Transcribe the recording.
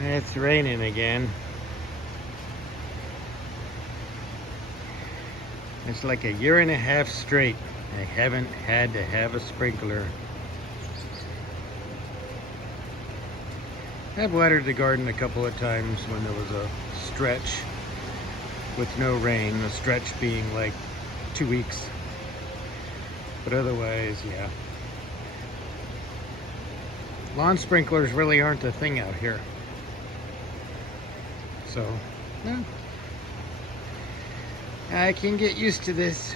It's raining again. It's like a year and a half straight. I haven't had to have a sprinkler. I've watered the garden a couple of times when there was a stretch with no rain, the stretch being like 2 weeks. But otherwise, yeah. Lawn sprinklers really aren't a thing out here. So, yeah. I can get used to this.